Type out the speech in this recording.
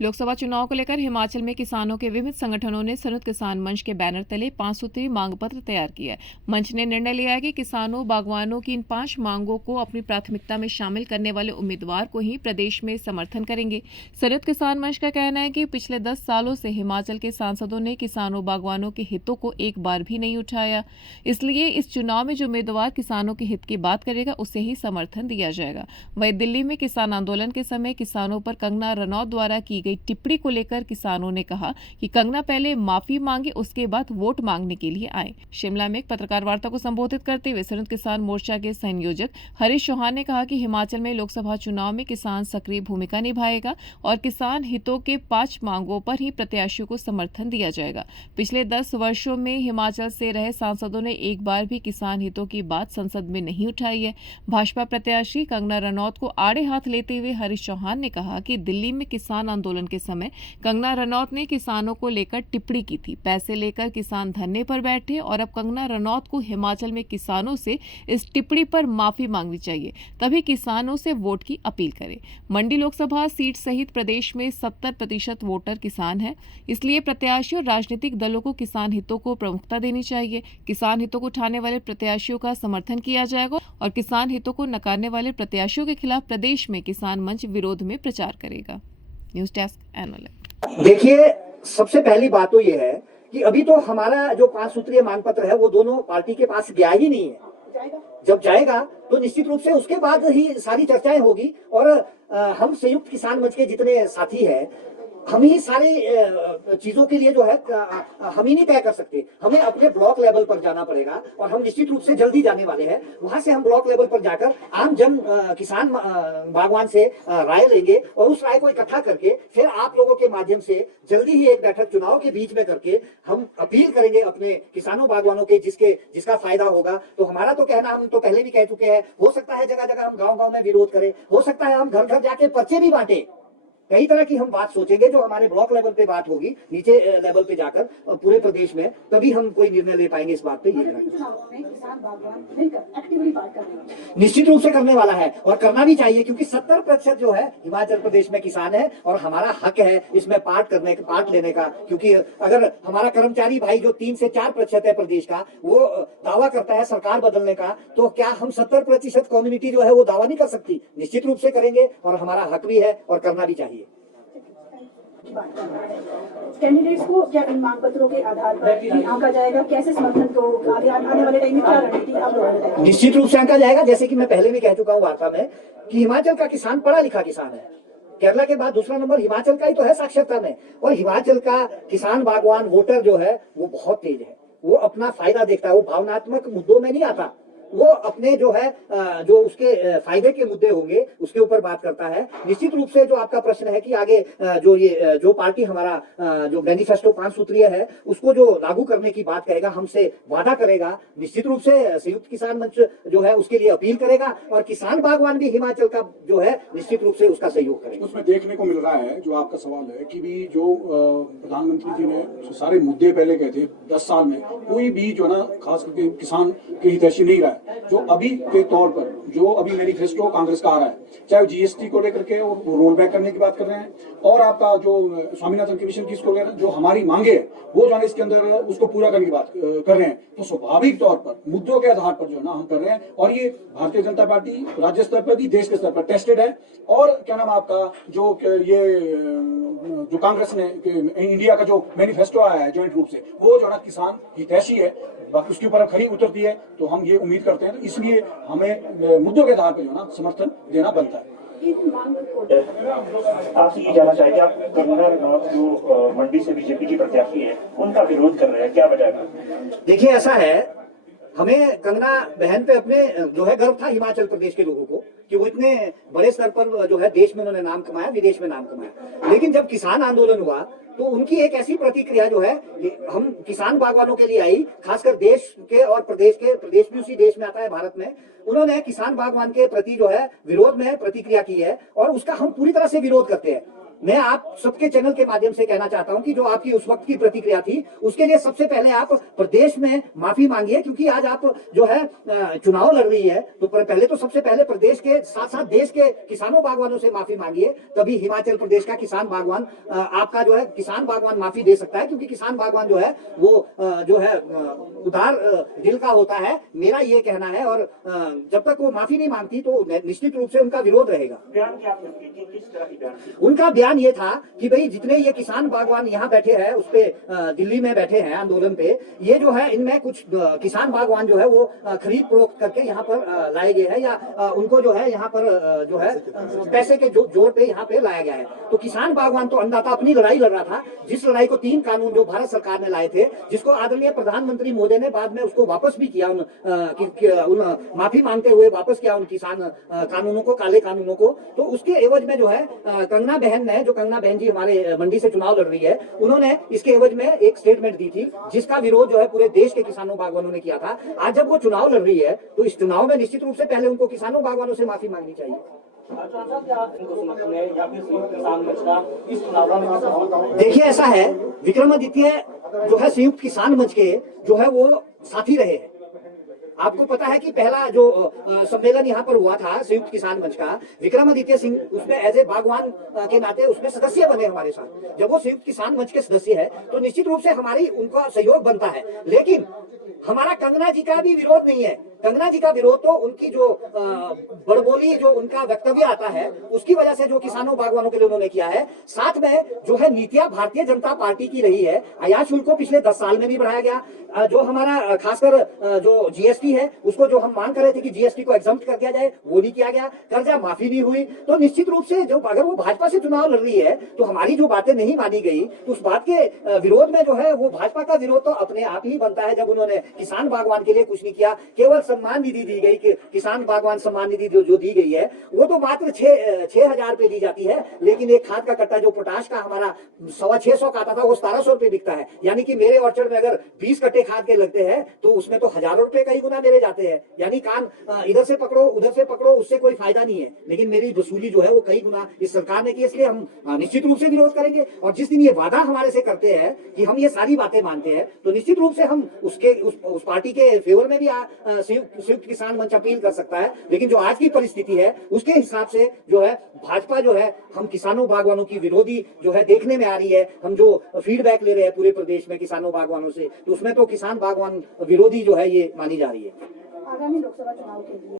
लोकसभा चुनाव को लेकर हिमाचल में किसानों के विभिन्न संगठनों ने संयुक्त किसान मंच के बैनर तले 5 सूत्रीय मांग पत्र तैयार किया है। मंच ने निर्णय लिया है कि किसानों बागवानों की इन 5 मांगों को अपनी प्राथमिकता में शामिल करने वाले उम्मीदवार को ही प्रदेश में समर्थन करेंगे। संयुक्त किसान मंच का कहना है कि पिछले 10 सालों से हिमाचल के सांसदों ने किसानों बागवानों के हितों को एक बार भी नहीं उठाया, इसलिए इस चुनाव में जो उम्मीदवार किसानों के हित की बात करेगा उसे ही समर्थन दिया जाएगा। वहीं दिल्ली में किसान आंदोलन के समय किसानों पर कंगना रनौत द्वारा की टिप्पणी को लेकर किसानों ने कहा कि कंगना पहले माफी मांगे, उसके बाद वोट मांगने के लिए आए। शिमला में एक पत्रकार वार्ता को संबोधित करते हुए संयुक्त किसान मोर्चा के संयोजक हरीश चौहान ने कहा कि हिमाचल में लोकसभा चुनाव में किसान सक्रिय भूमिका निभाएगा और किसान हितों के 5 मांगों पर ही प्रत्याशियों को समर्थन दिया जाएगा। पिछले 10 वर्षों में हिमाचल से रहे सांसदों ने एक बार भी किसान हितों की बात संसद में नहीं उठाई है। भाजपा प्रत्याशी कंगना रनौत को आड़े हाथ लेते हुए हरीश चौहान ने कहा कि दिल्ली में किसान आंदोलन के समय कंगना रनौत ने किसानों को लेकर टिप्पणी की थी। पैसे लेकर किसान धरने पर बैठे और अब कंगना रनौत को हिमाचल में किसानों से इस टिप्पणी पर माफी मांगनी चाहिए, तभी किसानों से वोट की अपील करें। मंडी लोकसभा सीट सहित प्रदेश में 70% वोटर किसान हैं, इसलिए प्रत्याशी और राजनीतिक दलों को किसान हितों को प्रमुखता देनी चाहिए। किसान हितों को उठाने वाले प्रत्याशियों का समर्थन किया जाएगा और किसान हितों को नकारने वाले प्रत्याशियों के खिलाफ प्रदेश में किसान मंच विरोध में प्रचार करेगा। News desk analyst. देखिए, सबसे पहली बात तो ये है कि अभी तो हमारा जो 5 सूत्रीय मांग पत्र है वो दोनों पार्टी के पास गया ही नहीं है। जब जाएगा तो निश्चित रूप से उसके बाद ही सारी चर्चाएं होगी और हम संयुक्त किसान मंच के जितने साथी हैं, हम ही सारी चीजों के लिए जो है हम ही नहीं तय कर सकते। हमें अपने ब्लॉक लेवल पर जाना पड़ेगा और हम निश्चित रूप से जल्दी जाने वाले हैं। वहां से हम ब्लॉक लेवल पर जाकर आम जन किसान बागवान से राय लेंगे और उस राय को इकट्ठा करके फिर आप लोगों के माध्यम से जल्दी ही एक बैठक चुनाव के बीच में करके हम अपील करेंगे अपने किसानों बागवानों के जिसका फायदा होगा। तो हमारा तो कहना, हम तो पहले भी कह चुके हैं, हो सकता है जगह जगह हम गाँव में विरोध करें, हो सकता है हम घर घर जाके पर्चे भी बांटे। कई तरह की हम बात सोचेंगे जो हमारे ब्लॉक लेवल पे बात होगी, नीचे लेवल पे जाकर पूरे प्रदेश में, तभी हम कोई निर्णय ले पाएंगे इस बात पे। निश्चित रूप से करने वाला है और करना भी चाहिए, क्योंकि 70% जो है हिमाचल प्रदेश में किसान है और हमारा हक है इसमें पार्ट लेने का। क्योंकि अगर हमारा कर्मचारी भाई जो 3 से 4% है प्रदेश का, वो दावा करता है सरकार बदलने का, तो क्या हम 70% कम्युनिटी जो है वो दावा नहीं कर सकती? निश्चित रूप से करेंगे और हमारा हक भी है और करना भी चाहिए। कैंडिडेट्स को क्या इन मांग पत्रों के आधार पर आंका जाएगा? कैसे समर्थन को आने वाले टाइम में क्या रणनीति आप? निश्चित रूप से आंका जाएगा। जैसे कि मैं पहले भी कह चुका हूँ वार्ता में कि हिमाचल का किसान पढ़ा लिखा किसान है। केरला के बाद दूसरा नंबर हिमाचल का ही तो है साक्षरता में, और हिमाचल का किसान बागवान वोटर जो है वो बहुत तेज है। वो अपना फायदा देखता है, वो भावनात्मक मुद्दों में नहीं आता, वो अपने जो है जो उसके फायदे के मुद्दे होंगे उसके ऊपर बात करता है। निश्चित रूप से जो आपका प्रश्न है कि आगे जो पार्टी हमारा जो मैनिफेस्टो 5 सूत्रीय है उसको जो लागू करने की बात करेगा, हमसे वादा करेगा, निश्चित रूप से संयुक्त किसान मंच जो है उसके लिए अपील करेगा और किसान बागवान भी हिमाचल का जो है निश्चित रूप से उसका सहयोग करेगा। उसमें देखने को मिल रहा है, जो आपका सवाल है कि भी जो प्रधानमंत्री जी ने सारे मुद्दे पहले कहे थे 10 साल में, कोई भी जो है ना खास करके किसान के हितैषी नहीं रहा है। जो अभी के तौर पर जो अभी मैनिफेस्टो कांग्रेस का आ रहा है, चाहे जीएसटी को लेकर के और रोल बैक करने की बात कर रहे हैं, और आपका जो स्वामीनाथन कमीशन की इसको लेकर जो हमारी मांगे वो जो है इसके अंदर उसको पूरा करने की बात कर रहे हैं, तो स्वाभाविक तौर पर मुद्दों के आधार पर जो है ना हम कर रहे हैं। और ये भारतीय जनता पार्टी राज्य स्तर पर भी देश के स्तर पर टेस्टेड है। और क्या नाम आपका जो कांग्रेस ने इंडिया का जो मैनिफेस्टो आया है ज्वाइंट रूप से, वो जो है किसान हितैषी है, बाकी उसके ऊपर खरी उतरती है, तो हम ये उम्मीद करते हैं। तो इसलिए हमें मुद्दों के आधार पर जो है ना समर्थन देना बनता है। आपसे ये जानना चाहेंगे, आप कंगना रनौत जो मंडी से बीजेपी की प्रत्याशी है उनका विरोध कर रहे हैं, क्या वजह है? देखिए, ऐसा है, हमें कंगना बहन पे अपने जो है गर्व था हिमाचल प्रदेश के लोगों को कि वो इतने बड़े स्तर पर जो है देश में उन्होंने नाम कमाया, विदेश में नाम कमाया। लेकिन जब किसान आंदोलन हुआ तो उनकी एक ऐसी प्रतिक्रिया जो है हम किसान बागवानों के लिए आई, खासकर देश के और प्रदेश भी उसी देश में आता है भारत में। उन्होंने किसान बागवान के प्रति जो है विरोध में प्रतिक्रिया की है और उसका हम पूरी तरह से विरोध करते हैं। मैं आप सबके चैनल के माध्यम से कहना चाहता हूं कि जो आपकी उस वक्त की प्रतिक्रिया थी उसके लिए सबसे पहले आप प्रदेश में माफी मांगिए, क्योंकि आज आप जो है चुनाव लड़ रही है तो पहले तो सबसे पहले प्रदेश के साथ साथ देश के किसानों बागवानों से माफी मांगिए, तभी हिमाचल प्रदेश का किसान बागवान आपका जो है किसान बागवान माफी दे सकता है, क्योंकि किसान बागवान जो है वो जो है उदार दिल का होता है, मेरा ये कहना है। और जब तक वो माफी नहीं मांगती तो निश्चित रूप से उनका विरोध रहेगा। बयान क्या किस तरह की बयान थी? उनका बयान ये था कि भाई जितने ये किसान बागवान यहाँ बैठे हैं उस पे दिल्ली में बैठे हैं आंदोलन पे, ये जो है इनमें कुछ किसान बागवान जो है वो खरीद फरोख्त करके यहाँ पर लाए गए हैं, या उनको जो है यहाँ पर जो है पैसे के जोर पे यहाँ पे लाया गया है। तो किसान बागवान तो अन्नदाता अपनी लड़ाई लड़ रहा था, जिस लड़ाई को 3 कानून जो भारत सरकार ने लाए थे, जिसको आदरणीय प्रधानमंत्री मोदी ने बाद में उसको वापस भी किया, उन माफी मांगते हुए वापस किया उन किसान कानूनों को, काले कानूनों को। तो उसके एवज में जो है कंगना बहन ने, जो कंगना बहन जी हमारे मंडी से चुनाव लड़ रही है, उन्होंने इसके एवज में एक स्टेटमेंट दी थी जिसका विरोध जो है पूरे देश के किसानों बागवानों ने किया था। आज जब वो चुनाव लड़ रही है तो इस चुनाव में निश्चित रूप से पहले उनको किसानों बागवानों से माफी मांगनी चाहिए। देखिए ऐसा है, विक्रमादित्य जो है संयुक्त किसान मंच के जो है वो साथी रहे हैं। आपको पता है कि पहला जो सम्मेलन यहाँ पर हुआ था संयुक्त किसान मंच का, विक्रमादित्य सिंह उसमें एज ए बागवान के नाते उसमें सदस्य बने हमारे साथ। जब वो संयुक्त किसान मंच के सदस्य है तो निश्चित रूप से हमारी उनका सहयोग बनता है, लेकिन हमारा कंगना जी का भी विरोध नहीं है। कंगना जी का विरोध तो उनकी जो बड़बोली जो उनका वक्तव्य आता है उसकी वजह से जो किसानों बागवानों के लिए उन्होंने किया है। साथ में जो है नीतियां भारतीय जनता पार्टी की रही है, आयात शुल्क को पिछले 10 साल में भी बढ़ाया गया। जो हमारा खासकर जो जीएसटी है उसको जो हम मांग कर रहे थे कि जीएसटी को एग्जम्प्ट कर दिया जाए, वो नहीं किया गया। कर्जा माफी नहीं हुई। तो निश्चित रूप से जो अगर वो भाजपा से चुनाव लड़ रही है तो हमारी जो बातें नहीं मानी गई तो उस बात के विरोध में जो है वो भाजपा का विरोध तो अपने आप ही बनता है। जब उन्होंने किसान बागवान के लिए कुछ नहीं किया, केवल सम्मान निधि दी गई कि किसान बागवान सम्मान निधि जो दी गई है वो तो मात्र 6,000 रुपए दी जाती है, लेकिन एक खाद का कट्टा जो पोटाश का हमारा 650 का आता था वो 1700 रुपए बिकता है। यानी कि मेरे ऑर्चर्ड में अगर 20 कट्टे खाद के लगते हैं तो उसमें तो हजारों रुपए कई गुना मेरे जाते हैं। यानी कान इधर से पकड़ो उधर से पकड़ो, उससे कोई फायदा नहीं है, लेकिन मेरी वसूली जो है वो कई गुना इस सरकार ने की। इसलिए हम निश्चित रूप से विरोध करेंगे। और जिस दिन ये वादा हमारे से करते हैं कि हम ये सारी बातें मानते हैं तो निश्चित रूप से हम उसके उस पार्टी के फेवर में भी संयुक्त किसान मंच अपील कर सकता है। लेकिन जो आज की परिस्थिति है उसके हिसाब से जो है भाजपा जो है हम किसानों बागवानों की विरोधी जो है देखने में आ रही है। हम जो फीडबैक ले रहे हैं पूरे प्रदेश में किसानों बागवानों से, तो उसमें तो किसान बागवान विरोधी जो है ये मानी जा रही है। आगामी लोकसभा चुनाव के लिए